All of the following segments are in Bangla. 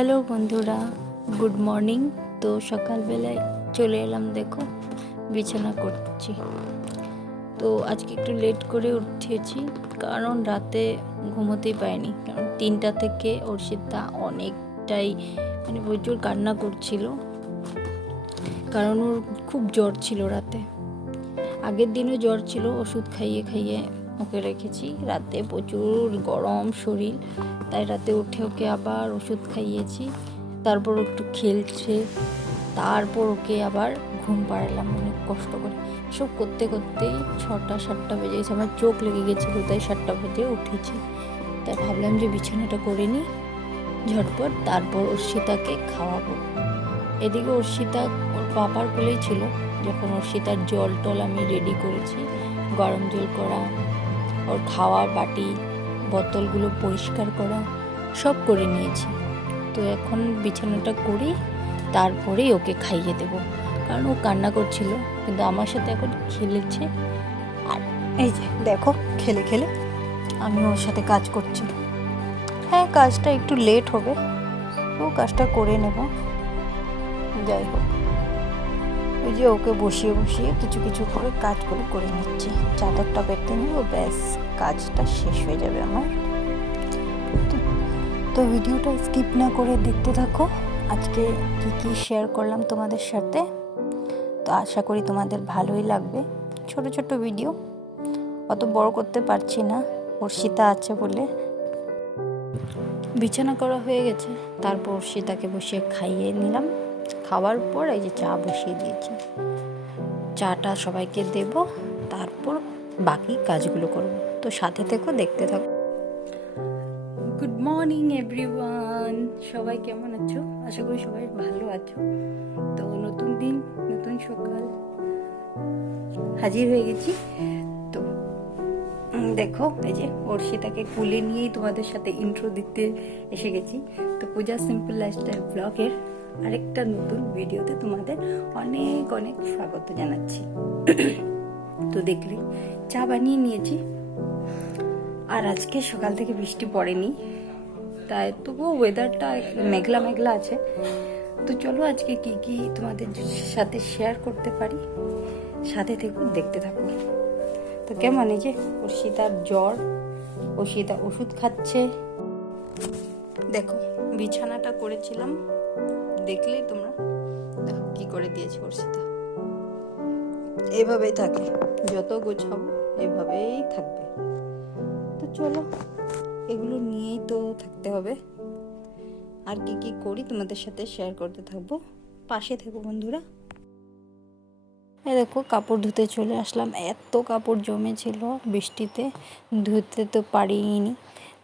হ্যালো বন্ধুরা, গুড মর্নিং। তো সকালবেলায় চলে এলাম দেখো, বিছানা করছি। তো আজকে একটু লেট করে উঠেছি, কারণ রাতে ঘুমোতেই পাইনি কারণ তিনটা থেকে অর্ষিতা অনেকটাই মানে প্রচুর কান্না করছিল, কারণ ওর খুব জ্বর ছিল রাতে। আগের দিনও জ্বর ছিল, ওষুধ খাইয়ে খাইয়ে ওকে রেখেছি। রাতে প্রচুর গরম শরীর, তাই রাতে উঠে ওকে আবার ওষুধ খাইয়েছি। তারপর একটু খেলছে, তারপর ওকে আবার ঘুম পাড়ালাম, অনেক কষ্ট করে। সব করতে করতেই ছটা, সাতটা বেজে গেছে, আমার চোখ লেগে গেছিল, তাই সাতটা বেজে উঠেছি। তাই ভাবলাম যে বিছানাটা করে নিই, ঝটপট তারপর অর্ষিতাকে খাওয়াবো। এদিকে অর্ষিতা ওর পাপার কোলেই ছিল, যখন অর্ষিতার জল টল আমি রেডি করেছি, গরম জল করা ওর খাওয়ার বাটি, বোতলগুলো পরিষ্কার করা, সব করে নিয়েছি। তো এখন বিছানাটা করি, তারপরেই ওকে খাইয়ে দেব। কারণ ও কান্না করছিল, কিন্তু আমার সাথে এখন খেলেছে। আর এই যে, দেখো, খেলে খেলে আমি ওর সাথে কাজ করছি। হ্যাঁ কাজটা একটু লেট হবে। ও কাজটা করে নেব। যাই হোক। ওই যে ওকে বসিয়ে বসিয়ে কিছু কিছু করে কাজগুলো করে নিচ্ছি। চাদরটা পেতে ও ব্যাস, কাজটা শেষ হয়ে যাবে আমার। তো ভিডিওটা স্কিপ না করে দেখতে থাকো। আজকে কি কি শেয়ার করলাম তোমাদের সাথে? তো আশা করি তোমাদের ভালোই লাগবে। ছোট ছোট ভিডিও, অত বড় করতে পারছি না ওর সীতা আছে বলে। বিছানা করা হয়ে গেছে, তারপর সীতাকে বসিয়ে খাইয়ে নিলাম। খাওয়ার পর এই যে চা বসিয়ে দিয়েছি। চাটা সবাইকে দেব, তারপর বাকি কাজগুলো করব। তো সাথে থেকো, দেখতে থাকো। গুড মর্নিং এভরিওয়ান সবাই কেমন আছো? আশা করি সবাই ভালো আছো। তো নতুন দিন, নতুন সকাল। হাজির হয়ে গেছি। তো দেখো, এই যে অর্ষিতাকে কুলে নিয়েই তোমাদের সাথে ইন্ট্রো দিতে এসে গেছি। তো পূজা সিম্পল লাইফস্টাইল ব্লগের আরেকটা নতুন ভিডিওতে তোমাদের অনেক অনেক স্বাগত জানাচ্ছি। তো দেখলে, চা বানিয়ে নিয়েছি। আর আজকে সকাল থেকে বৃষ্টি পড়েনি, তাই তবুও ওয়েদারটা মেঘলা মেঘলা আছে। তো চলো আজকে কি কি তোমাদের সাথে শেয়ার করতে পারি? সাথে থেকে, দেখতে থাকো। তো কেমন এই যে অর্ষিতার জ্বর, অর্ষিতা ওষুধ খাচ্ছে। দেখো বিছানাটা করেছিলাম। দেখলেই তোমরা। কি করে দিয়েছে অর্ষিতা এভাবেই থাকে। যত গোছাবো, এভাবেই থাকবে। তো চলো, এগুলো নিয়েই তো থাকতে হবে। আর কি কি করি তোমাদের সাথে শেয়ার করতে থাকব। পাশে থেকো বন্ধুরা। এই দেখো, কাপড় ধুতে চলে আসলাম। এত কাপড় জমেছিল বৃষ্টিতে। ধুতে তো পারিনি।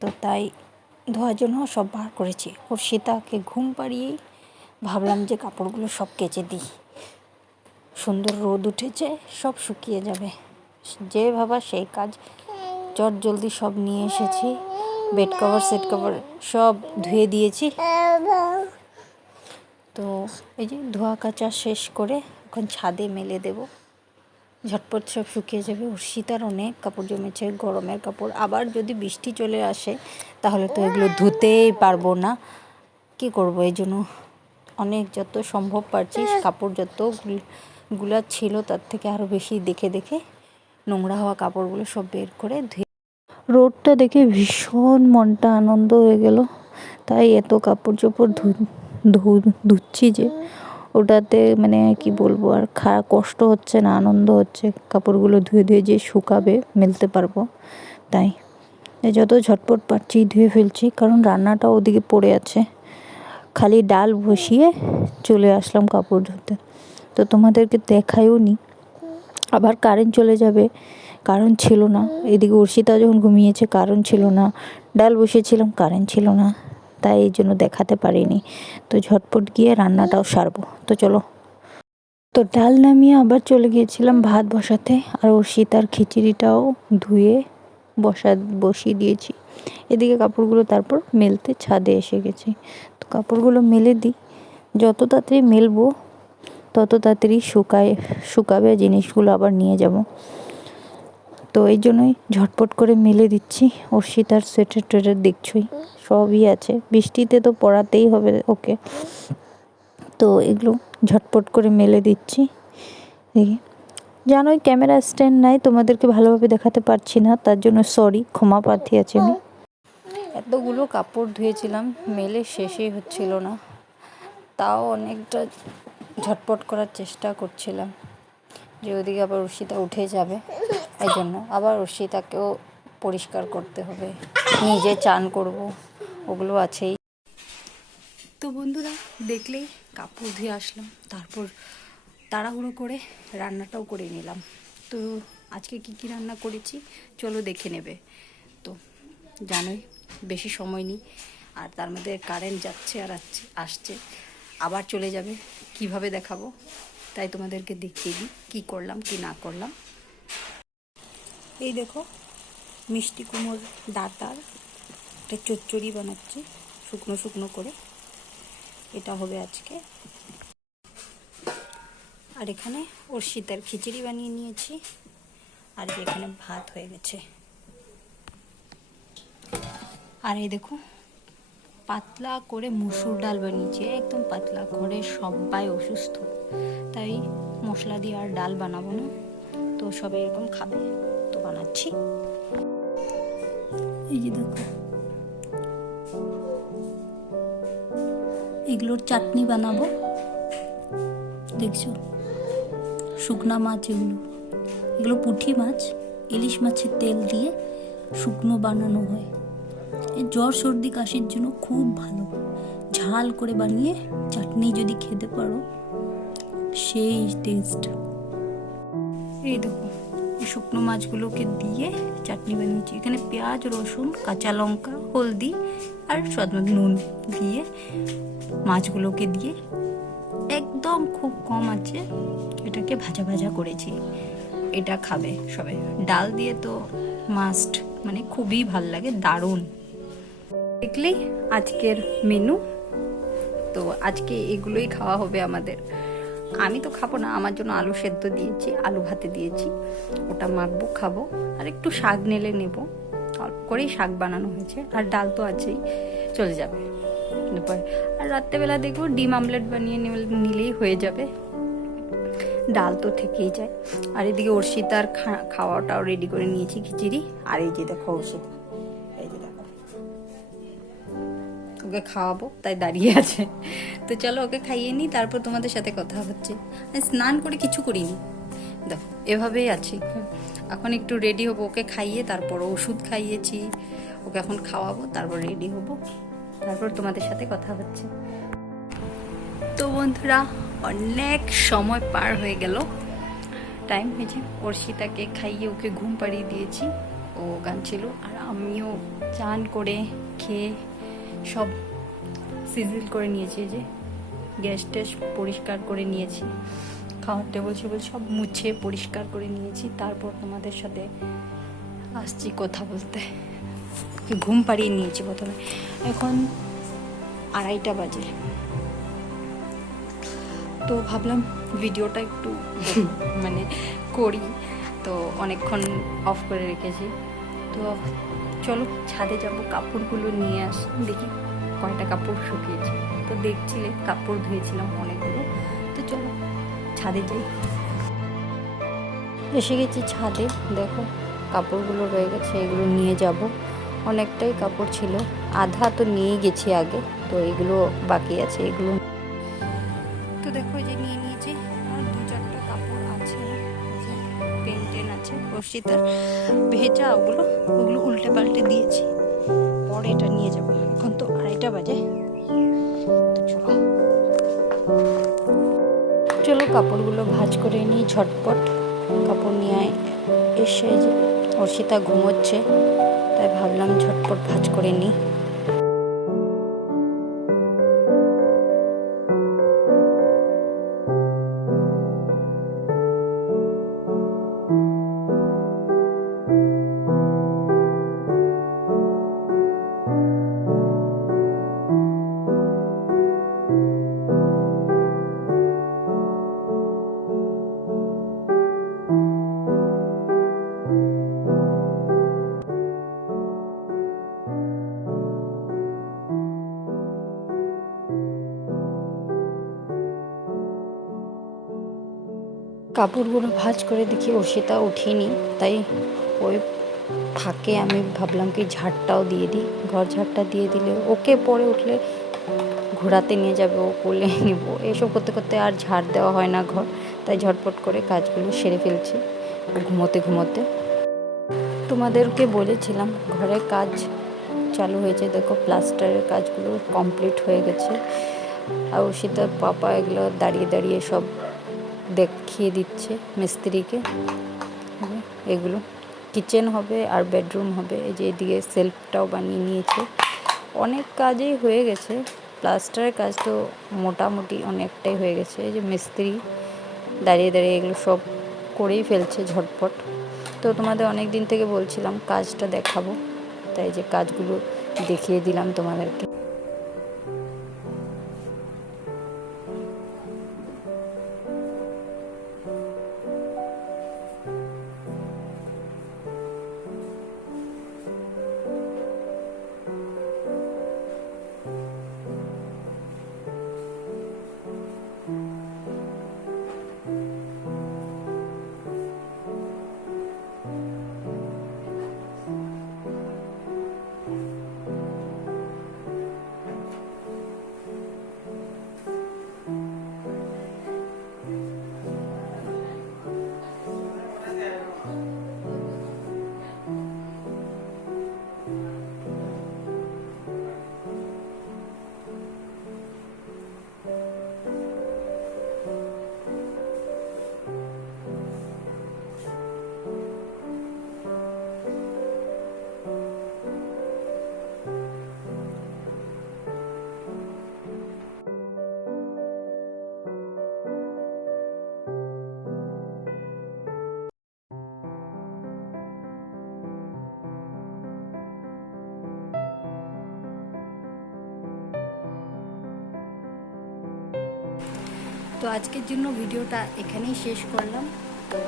তো তাই ধোয়ার জন্য সব বার করেছি। ওর সীতাকে ঘুম পাড়িয়েই ভাবলাম যে কাপড়গুলো সব কেচে দিই। সুন্দর রোদ উঠেছে, সব শুকিয়ে যাবে। যে ভাবা সেই কাজ। চট জলদি সব নিয়ে এসেছি। বেড কভার, সেট কভার সব ধুয়ে দিয়েছি। তো এই যে ধোয়া কাচা শেষ করে এখন ছাদে মেলে দেব। ঝটপট সব শুকিয়ে যাবে। ওর শীতার অনেক কাপড় জমেছে, গরমের কাপড়। আবার যদি বৃষ্টি চলে আসে, তাহলে তো এগুলো ধুতেই পারব না। কি করব এই জন্য? অনেক যত সম্ভব পারছি, কাপড় যত গুল- ছিল তার থেকে আরও বেশি দেখে দেখে নোংরা হওয়া কাপড়গুলো সব বের করে ধুয়ে রোদটা দেখে ভীষণ মনটা আনন্দ হয়ে গেল। তাই এত কাপড় চোপড় ধু- ধুচ্ছি যে ওটাতে মানে কি বলব আর খা, কষ্ট হচ্ছে না, আনন্দ হচ্ছে। কাপড়গুলো ধুয়ে ধুয়ে যে শুকাবে, মেলতে পারব। তাই। যত ঝটপট পাচ্ছি ধুয়ে ফেলছি, কারণ রান্নাটা ওদিকে পড়ে আছে। খালি ডাল বসিয়ে চলে আসলাম কাপড় ধুতে। তো তোমাদেরকে দেখাইও নি। আবার কারেন্ট চলে যাবে কারণ ছিল না। এদিকে অর্ষিতা যখন ঘুমিয়েছে কারণ ছিল না। ডাল বসিয়েছিলাম কারেন্ট ছিল না। তাই এই জন্য দেখাতে পারিনি। তো ঝটপট গিয়ে রান্নাটাও সারবো। তো চলো। তো ডাল নামিয়ে আবার চলে গিয়েছিলাম ভাত বসাতে। আর অর্ষিতার খিচুড়িটাও ধুয়ে বসা বসিয়ে দিয়েছি। এদিকে কাপড়গুলো তারপর মেলতে ছাদে এসে গেছি। তো কাপড়গুলো মেলে দিই। যত তাড়াতাড়ি মেলবো, তত তাড়াতাড়ি শুকায় শুকাবে জিনিসগুলো আবার নিয়ে যাব। তো এই জন্যই ঝটপট করে মেলে দিচ্ছি। অর্ষিতার সোয়েটার টোয়েটার দেখছই, সবই আছে। বৃষ্টিতে তো পড়াতেই হবে ওকে। তো এগুলো ঝটপট করে মেলে দিচ্ছি। দেখি। জানোই ক্যামেরা স্ট্যান্ড নাই, তোমাদেরকে ভালোভাবে দেখাতে পারছি না, তার জন্য সরি, ক্ষমা প্রার্থী আছে আমি। এতগুলো কাপড় ধুয়েছিলাম, মেলে শেষেই হচ্ছিল না। তাও অনেকটা ঝটপট করার চেষ্টা করছিলাম। যে ওদিকে আবার রশিতা উঠে যাবে। এই জন্য আবার রশিতাকেও পরিষ্কার করতে হবে। নিজে চান করব, ওগুলো আছেই। তো বন্ধুরা, দেখলেই কাপড় ধুয়ে আসলাম। তারপর তাড়াহুড়ো করে রান্নাটাও করে নিলাম। তো আজকে কি কি রান্না করেছি, চলো দেখে নেবে। তো জানোই, বেশি সময় নেই, আর তার মধ্যে কারেন্ট যাচ্ছে আর আসছে। আবার চলে যাবে, কীভাবে দেখাবো? তাই তোমাদেরকে দেখিয়ে দিই কী করলাম, কি না করলাম। এই দেখো, মিষ্টি কুমোর ডাটার একটা চচ্চড়ি বানাচ্ছি, শুকনো শুকনো করে। এটা হবে আজকে। আর এখানে ওর শীতের খিচুড়ি বানিয়ে নিয়েছি। আর এখানে ভাত হয়ে গেছে। আর এই দেখো পাতলা করে মুসুর ডাল বানিয়েছি, একদম পাতলা করে সবাই অসুস্থ। তাই মশলা দিয়ে আর ডাল বানাবো না। তো সবাই এরকম খাবে, তো বানাচ্ছি। এই যে দেখো। এগুলোর চাটনি বানাবো। দেখছ? শুকনা মাছ এগুলো। এগুলো পুঁটি মাছ, ইলিশ মাছের তেল দিয়ে শুকনো বানানো হয়। জ্বর, সর্দি, কাশির জন্য খুব ভালো। ঝাল করে বানিয়ে চাটনি যদি খেতে পারো, সেই টেস্ট এই দেখো শুকনো মাছগুলোকে দিয়ে চাটনি বানিয়েছি। এখানে পেঁয়াজ, রসুন, কাঁচা লঙ্কা, হলদি আর স্বাদ নুন দিয়ে মাছগুলোকে দিয়ে একদম খুব কম আছে এটাকে ভাজা ভাজা করেছি। এটা খাবে সবাই। ডাল দিয়ে তো মাস্ট মানে খুবই ভালো লাগে, দারুণ। দেখলেই আজকের মেনু তো আজকে এগুলোই খাওয়া হবে আমাদের। আমি তো খাব না, আমার জন্য আলু সেদ্ধ দিয়েছি, আলু ভাতে দিয়েছি। ওটা মাখবো, খাব। আর একটু শাক নেলে নেব। অল্প করেই শাক বানানো হয়েছে। আর ডাল তো আছেই, চলে যাবে। দুপুর আর রাত্রেবেলা দেখব ডিম আমলেট বানিয়ে নিলেই হয়ে যাবে। ডাল তো থেকেই যায়। আর এদিকে অর্ষিতার খাওয়াটাও রেডি করে নিয়েছি, খিচিড়ি। আর এই যে দেখো অর্ষিতা। ওকে খাওয়াবো, তাই দাঁড়িয়ে আছে। তো চলো ওকে খাইয়ে নিই, তারপর তোমাদের সাথে কথা হচ্ছে। স্নান করে কিছু করিনি। দেখো, এভাবেই আছি। এখন একটু রেডি হব ওকে খাইয়ে, তারপর ওষুধ খাইয়েছি। ওকে এখন খাওয়াবো, তারপর রেডি হব। তারপর তোমাদের সাথে কথা হচ্ছে। তো বন্ধুরা, অনেক সময় পার হয়ে গেল। টাইম হয়েছে অর্ষিতাকে খাইয়ে ওকে ঘুম পাড়িয়ে দিয়েছি। ও গান ছিল, আর আমিও চান করে খেয়ে সব সিজিল করে নিয়েছি যে গ্যাস ট্যাস পরিষ্কার করে নিয়েছি, খাওয়ার টেবল সেবল সব মুছে পরিষ্কার করে নিয়েছি, তারপর তোমাদের সাথে আসছি কথা বলতে। ঘুম পাড়িয়ে নিয়েছি প্রথমে। এখন আড়াইটা বাজে। তো ভাবলাম ভিডিওটা একটু মানে করি, তো অনেকক্ষণ অফ করে রেখেছি। তো চলো ছাদে যাব, কাপড়গুলো নিয়ে আস। দেখি কয়টা কাপড় শুকিয়েছে। তো দেখছিলে, কাপড় ধুয়েছিলাম অনেকগুলো। তো চলো ছাদে যাই। এসে গেছি ছাদে। দেখো, কাপড়গুলো রয়ে গেছে, এগুলো নিয়ে যাব। অনেকটাই কাপড় ছিল। আধা তো নিয়ে গেছি আগে, তো এগুলো বাকি আছে, এগুলো আছে। রশিদার ভেজা ওগুলো ওগুলো উল্টে পাল্টে দিয়েছি। পরে এটা নিয়ে যাব। এখন তো আড়াইটা বাজে। চলো কাপড়গুলো ভাজ করে নিই ঝটপট। কাপড় নিয়ে এসে যে অর্ষিতা ঘুমোচ্ছে, তাই ভাবলাম ঝটপট ভাজ করে নিই। কাপড়গুলো ভাঁজ করে দেখি অর্ষিতা উঠিনি। তাই ওই ফাঁকে আমি ভাবলাম কি ঝাড়টাও দিয়ে দিই। ঘর ঝাড়টা দিয়ে দিলে ওকে পরে উঠলে ঘোরাতে নিয়ে যাবে, ও কোলে নিব। এসব করতে করতে আর ঝাড় দেওয়া হয় না ঘর। তাই ঝটপট করে কাজগুলো সেরে ফেলছি ঘুমোতে ঘুমোতে। তোমাদেরকে বলেছিলাম, ঘরে কাজ চালু হয়েছে। দেখো, প্লাস্টারের কাজগুলো কমপ্লিট হয়ে গেছে। আর অর্ষিতার পাপা এগুলো দাঁড়িয়ে দাঁড়িয়ে সব দেখিয়ে দিচ্ছে মিস্ত্রিকে। এগুলো কিচেন হবে আর বেডরুম হবে। এই যে এদিকে সেলফটাও বানিয়ে নিয়েছে। অনেক কাজই হয়ে গেছে। প্লাস্টারের কাজ তো মোটামুটি অনেকটাই হয়ে গেছে। এই যে মিস্ত্রি দাঁড়িয়ে দাঁড়িয়ে এগুলো সব করেই ফেলছে ঝটপট। তো তোমাদের অনেক দিন থেকে বলছিলাম, কাজটা দেখাবো। তাই যে কাজগুলো দেখিয়ে দিলাম তোমাদেরকে। তো আজকের জন্য ভিডিওটা এখানেই শেষ করলাম। তো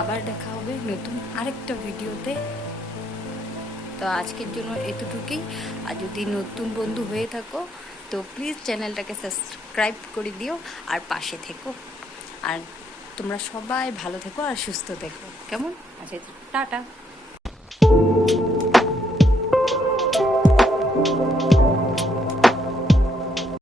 আবার দেখা হবে নতুন আরেকটা ভিডিওতে। তো আজকের জন্য এতটুকুই। আর যদি নতুন বন্ধু হয়ে থাকো, তো প্লিজ চ্যানেলটাকে সাবস্ক্রাইব করে দিও আর পাশে থেকো। আর তোমরা সবাই ভালো থেকো আর সুস্থ থেকো। কেমন? আচ্ছা টাটা।